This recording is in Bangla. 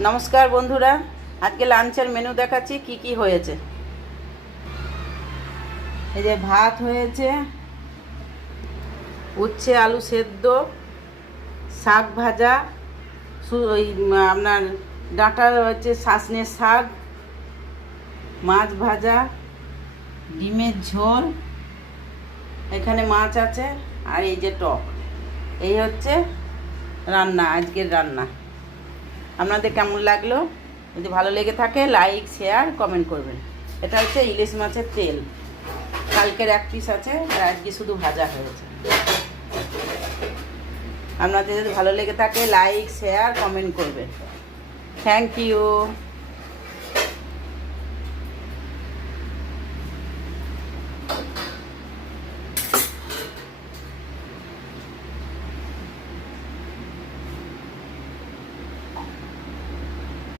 নমস্কার বন্ধুরা, আজকে লাঞ্চের মেনু দেখাচ্ছি কি কি হয়েছে। এই যে ভাত হয়েছে, উচ্ছে আলু সেদ্ধ, শাক ভাজা, ওই আপনার ডাঁটা হচ্ছে শাসনের শাক, মাছ ভাজা, ডিমের ঝোল, এখানে মাছ আছে, আর এই যে টক। এই হচ্ছে রান্না, আজকের রান্না। আপনাদের কেমন লাগলো? যদি ভালো লেগে থাকে লাইক শেয়ার কমেন্ট করবেন। এটা হচ্ছে ইলিশ মাছের তেল, কালকের এক পিস আছে আর আজকে শুধু ভাজা হয়েছে। আপনাদের যদি ভালো লেগে থাকে লাইক শেয়ার কমেন্ট করবেন। Thank you.